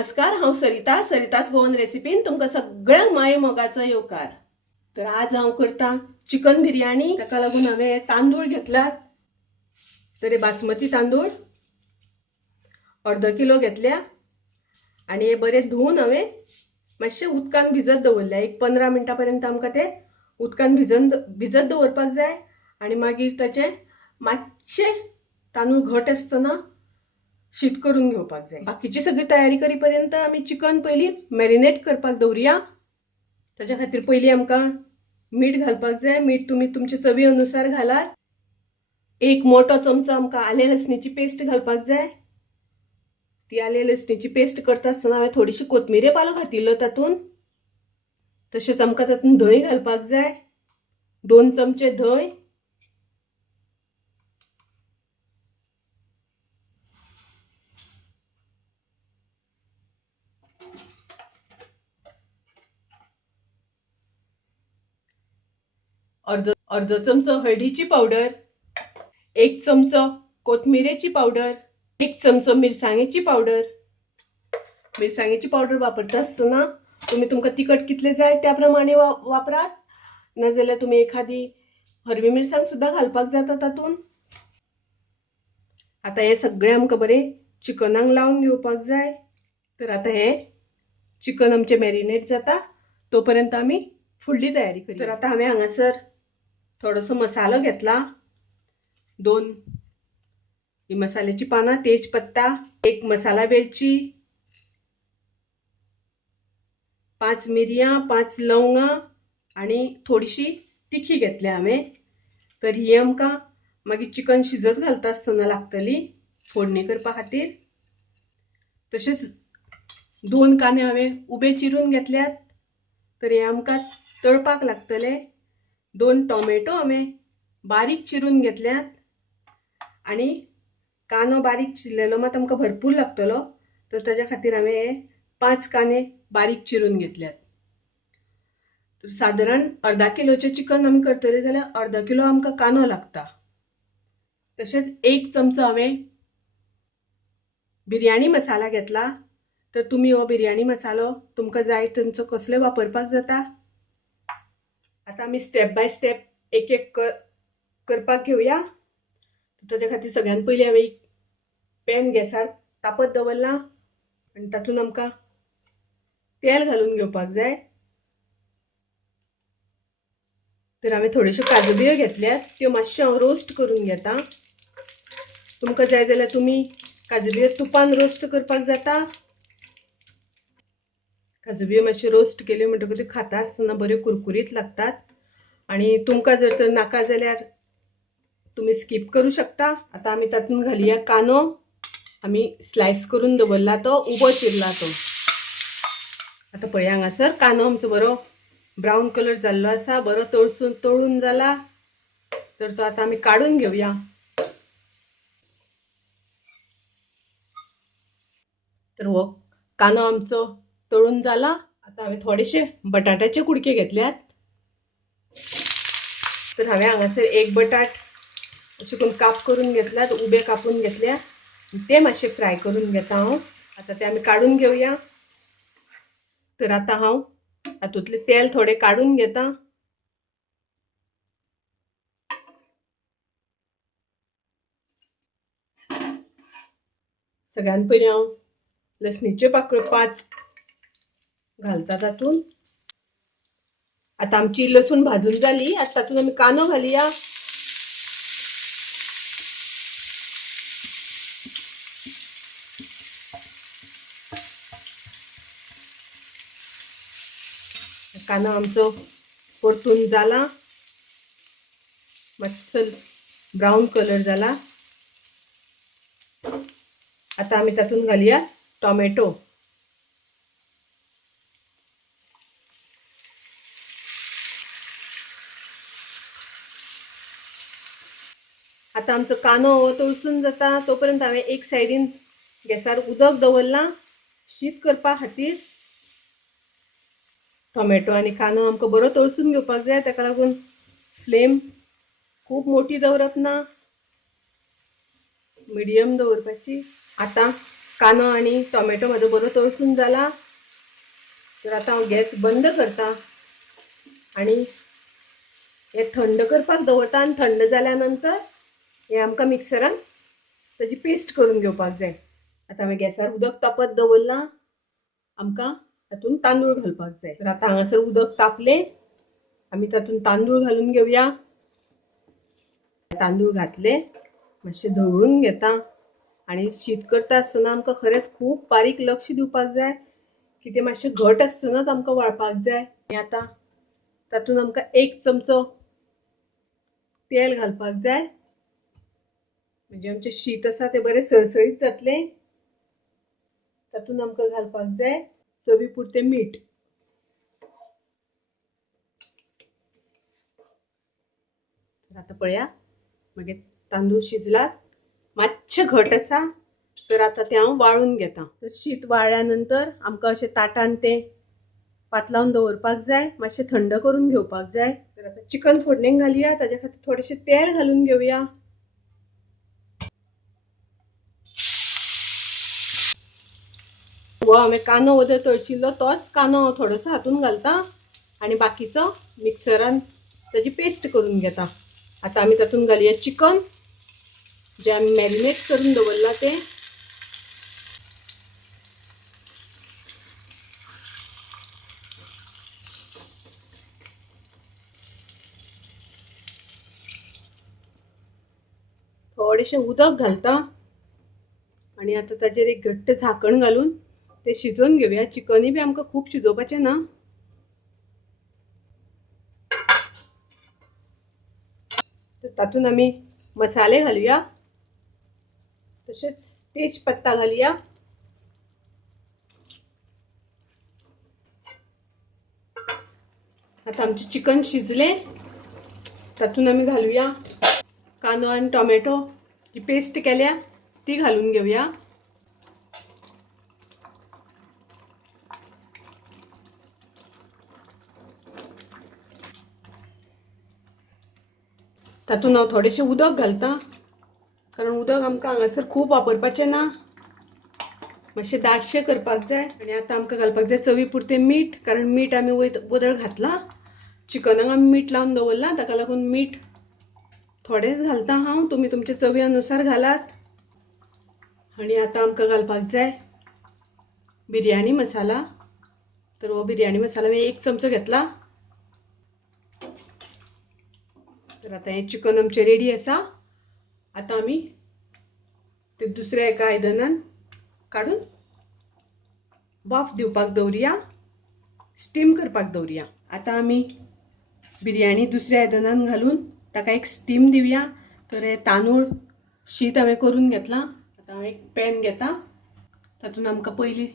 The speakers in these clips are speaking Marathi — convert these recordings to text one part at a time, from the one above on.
नमस्कार, हांव सरिता सरितास गोवन रेसिपीन तुमकां सगळ्यांक माये मोगाचो येवकार। तर आज हांव करता चिकन बिर्याणी। ताका लागून हांवें तांदूळ घेतल्यात। तर हे बासमती तांदूळ अर्द किलो घेतल्या आणि हे बरे धुवन हांवें मातशे उदकान भिजत दवरल्या। एक 15 मिनटां पर्यंत आमकां ते उदकान भिजत दवरपाक जाय आणि मागीर ताचे मातशे तांदूळ घट आसतना शीत करून घेवपाक जाय। बाकीची सगळी तयारी करी पर्यंत आमी चिकन पयली मॅरिनेट करपाक दवरुया। ताच्या खातीर पयली आमकां मीठ घालपाक जाय। मीठ तुमी तुमचे चवी अनुसार घालात। एक मोठो चमचो आमकां आले लसणीची पेस्ट घालपाक जाय। ती आले लसणीची पेस्ट करता आसतना हांवें थोडीशी कोथमिरे पालो घातिल्लो तातून। तशेंच आमकां तातून धंय घालपाक जाय, 2 चमचे धंय, अर्ध चमचो हळदीची पावडर, 1 चमचो कोथमिरेची पावडर, 1 चमचो मिरसांगेची पावडर। मिरसांगेची पावडर वापरता आसतना तुमकां तिखट कितले जाय त्या प्रमाणे वापरात, नाजाल्यार तुमी एखादी हरवी मिरसांग सुद्दां घालपाक जाता तातून। आता हे सगळे आमकां बरें चिकनाक लावन घेवपाक जाय। तर आता हे चिकन आमचे मॅरिनेट जाता तोपर्यंत आमी फुडली तयारी करूया। तर आता हांवें हांगासर थोडोसो मसालो घेतला। 2 ही मसाल्याची पानां, तेजपत्ता, 1 मसाला वेलची, 5 मिरयां, 5 लवंगा आणि थोडीशी तिखी घेतल्या हांवें। तर ही आमकां मागीर चिकन शिजत घालता आसतना लागतली फोडणी करपा खातीर। तशेंच 2 कांदे हांवें उबे चिरून घेतल्यात। तर हे आमकां तळपाक लागतले। 2 टोमॅटो हांवें बारीक चिरून घेतल्यात आणि कांदो बारीक चिरलेलो मात आमकां भरपूर लागतलो। तर ताच्या खातीर हांवें हे 5 कांदे बारीक चिरून घेतल्यात। तर सादारण अर्धा किलोचे चिकन आमी करतले जाल्यार अर्धा किलो आमकां कांदो लागता। तशेंच 1 चमचो हांवें बिर्याणी मसाला घेतला। तर तुमी हो बिर्याणी मसालो तुमकां जाय थंयचो कसलोय वापरपाक जाता। आता आमी स्टेप बाय स्टेप एक एक करपाक घेवया। ताच्या खातीर सगळ्यान पयलीं हांवें एक पॅन गॅसार तापत दवरला आनी तातूंत आमकां तेल घालून घेवपाक जाय। तर हांवें थोड्योश्यो काजू बियो घेतल्यात, त्यो मातश्यो हांव रोस्ट करून घेता। तुमकां जाय जाल्यार तुमी काजू बियो तुपान रोस्ट करपाक जाता। काजू बियो मातश्यो रोस्ट केल्यो म्हणटकूच त्यो खाता आसतना बऱ्यो कुरकुरीत लागतात। आणि तुमकां जर तर नाका जाल्यार तुमी स्कीप करू शकता। आता आमी तातूंत घालुया कांदो। आमी स्लायस करून दवरला तो, उबो चिरला तो। आता पळय हांगासर कांदो आमचो बरो ब्रावन कलर जाल्लो आसा, बरो तळून जाला। तर तो आता आमी काडून घेवया। तर हो कांदो आमचो तळून जाला। आता हांवें थोडेशे बटाट्याचे कुडके घेतल्यात। तर हांवें हांगासर 1 बटाट अशें करून काप करून घेतल्यात, उबे कापून घेतल्या। ते मातशे फ्राय करून घेता हांव। आता ते आमी काडून घेवया। तर आता हांव हातूंतले तेल थोडे काडून घेता। सगळ्यान पयलीं हांव लसणीच्यो पाकळ्यो 5 घालता तातूंत। आता आमची लसूण भाजून जाली। आता तातूंत आमी कांदो घालुया। कांदो आमचो परतून जाला, मातसो ब्रावन कलर जाला। आता आमी तातूंत घालुया टोमॅटो। आता आमचो कांदो तळसून जाता तोपर्यंत हांवें एक सायडीन गॅसार उदक दवरला शीत करपा खातीर। टोमॅटो आनी कांदो आमकां बरो तळसून घेवपाक जाय, ताका लागून फ्लेम खूब मोठी दवरप ना, मिडियम दवरपाची। आता कांदो आणि टोमॅटो माझो बरो तळसून जाला. तर आता हांव गॅस बंद करता आणि हे थंड करपाक दवरता आणि थंड जाल्या नंतर हे आमकां मिक्सरान ताजी पेस्ट करून घेवपाक जाय. आता हांवें गॅसार उदक तापत दवरलां. आमकां तातूंत तांदूळ घालपाक जाय. तर आता हांगासर उदक तापलें. आमी तातूंत तांदूळ घालून घेवया. तांदूळ घातले, मातशे धवळून घेता आणि शीत करता आसतना आमकां खरेंच खूब बारीक लक्ष दिवपाक जाय की तें मातशें घट आसतनाच आमकां वाळपाक जाय. आनी आतां तातूंत आमकां 1 चमचो तेल घालपाक जाय, म्हणजे आमचें शीत आसा तें बरें सळसळीत जातलें. तातूंत आमकां घालपाक जाय चवी पुरतें मीठ. आता पळया मागे तांदूळ शिजलात, मातशें घट आसा. तर आता तें हांव वाळून घेता. तर शीत वाळ्ळ्या नंतर आमकां अशें ताटान तें पातलावन दवरपाक जाय, मातशें थंड करून घेवपाक जाय. तर आता चिकन फोडणेक घालुया. ताजे खातीर थोडेशें तेल घालून घेवया. हो हांवें कांदो वदर तळशिल्लो तोच कांदो हांव थोडोसो हातूंत घालता आनी बाकीचो मिक्सरान ताजी पेस्ट करून घेता. आता आमी तातूंत घालुया चिकन जे आमी मॅरिनेट करून दवरला तें. थोडेशें उदक घालता आनी आता ताजेर एक घट्ट झाकण घालून तें शिजोवन घेवया. चिकनूय बी आमकां खूब शिजोवपाचें ना. तातूंत आमी मसाले घालुया. तशेंच तेजपत्ता घालुया. आता आमचें चिकन शिजलें. तातूंत आमी घालुया कांदो आनी टोमॅटो जी पेस्ट केल्या ती घालून घेवया. तातूंत हांव थोडेशें उदक घालता, कारण उदक आमकां हांगासर खूब वापरपाचें ना, मातशें दाटशें करपाक जाय. आनी आतां आमकां घालपाक जाय चवी पुरतें मीठ, कारण मीठ आमी वयर घातलां. चिकनाक आमी मीठ लावन दवरलां, ताका लागून मीठ थोडेंच घालता हांव. तुमी तुमचे चवी अनुसार घालात. आनी आतां आमकां घालपाक जाय बिरयानी मसाला. तर हो बिरयानी मसाला हांवें 1 चमचो घेतला. तर आता हें चिकन आमचें रेडी आसा. आता आमी तें दुसऱ्या एका आयदनान काडून वाफ दिवपाक दवरुया, स्टीम करपाक दवरुया. आता आमी बिरयानी दुसऱ्या आयदनान घालून ताका एक स्टीम दिवया. तर हे तांदूळ शीत हांवें करून घेतलां. आता हांव एक पॅन घेता. तातूंत आमकां पयलीं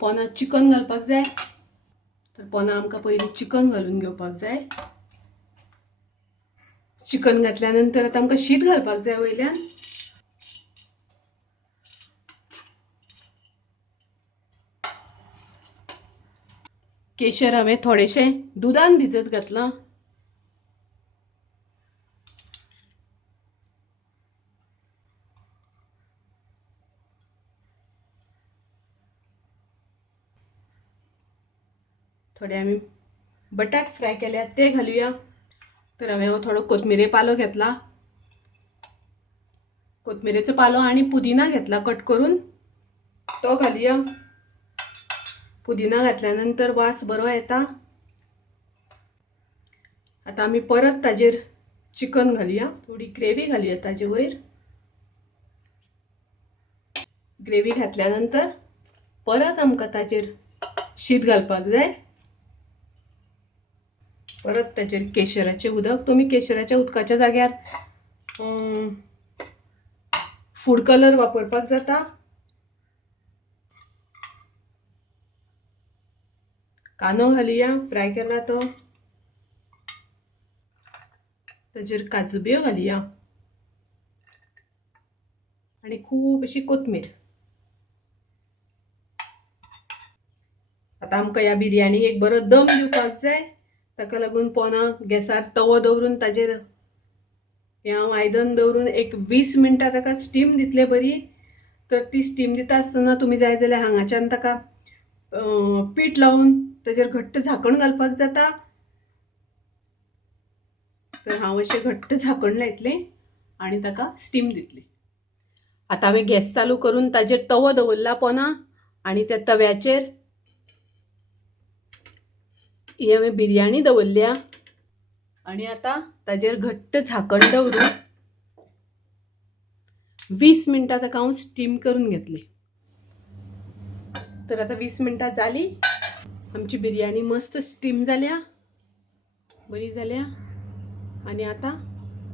पोंदां चिकन घालपाक जाय. तर पोंदां आमकां पयलीं चिकन घालून घेवपाक जाय. चिकन घातल्या नंतर आता आमकां शीत घालपाक जाय वयल्यान. केशर हांवें थोडेशें दुदान भिजत घातलां. थोडे आमी बटाट फ्राय केल्यात ते घालुया. तर हांवें हो थोडो कोथमिरे पालो घेतला. कोथमिरेचो पालो आनी पुदिना घेतला कट करून, तो घालुया. पुदिना घातल्या नंतर वास बरो येता. आता आमी परत ताजेर चिकन घालुया. थोडी ग्रेवी घालुया ताजे वयर. ग्रेवी घातल्या नंतर परत आमकां ताजेर शीत घालपाक जाय. परत ताजेर केशराचें उदक. तुमी केशराच्या उदकाच्या जाग्यार फूड कलर वापरपाक जाता. कांदो घालुया फ्राय केला तो. ताजेर काजू बियो घालुया आनी खूब अशी कोथमीर. आता आमकां ह्या बिरयानीक एक बरो दम दिवपाक जाय. ताका लागून पोंदां गॅसार तवो दवरून ताजेर हें हांव आयदन दवरून एक 20 मिनटां ताका स्टीम दितलें बरी. तर ती स्टीम दिता आसतना तुमी जाय जाल्यार हांगाच्यान ताका पीठ लावून ताजेर घट्ट झाकण घालपाक जाता. तर हांव अशें घट्ट झाकण लायतलें आनी ताका स्टीम दितली. आतां हांवें गॅस चालू करून ताजेर तवो दवरला पोंदां आनी त्या तव्याचेर ही हांवें बिरयाणी दवरल्या आनी आतां ताजेर घट्ट झाकण दवरून 20 मिनटां ताका हांव स्टीम करून घेतली. तर आतां 20 मिनटां जाली. आमची बिरयाणी मस्त स्टीम जाल्या, बरी जाल्या आनी आतां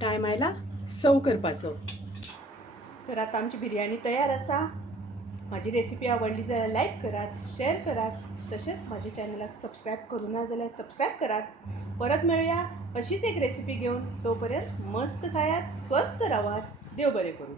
टायम आयला सर्व करपाचो. तर आतां आमची बिरयाणी तयार आसा. म्हाजी रेसिपी आवडली जाल्यार लायक करात, शेअर करात. तशेंच म्हाज्या चॅनलाक सबस्क्रायब करूना जाल्यार सबस्क्रायब करात. परत मेळुया अशीच एक रेसिपी घेवन. तोपर्यंत मस्त खायात, स्वस्त रावात. देव बरें करूं.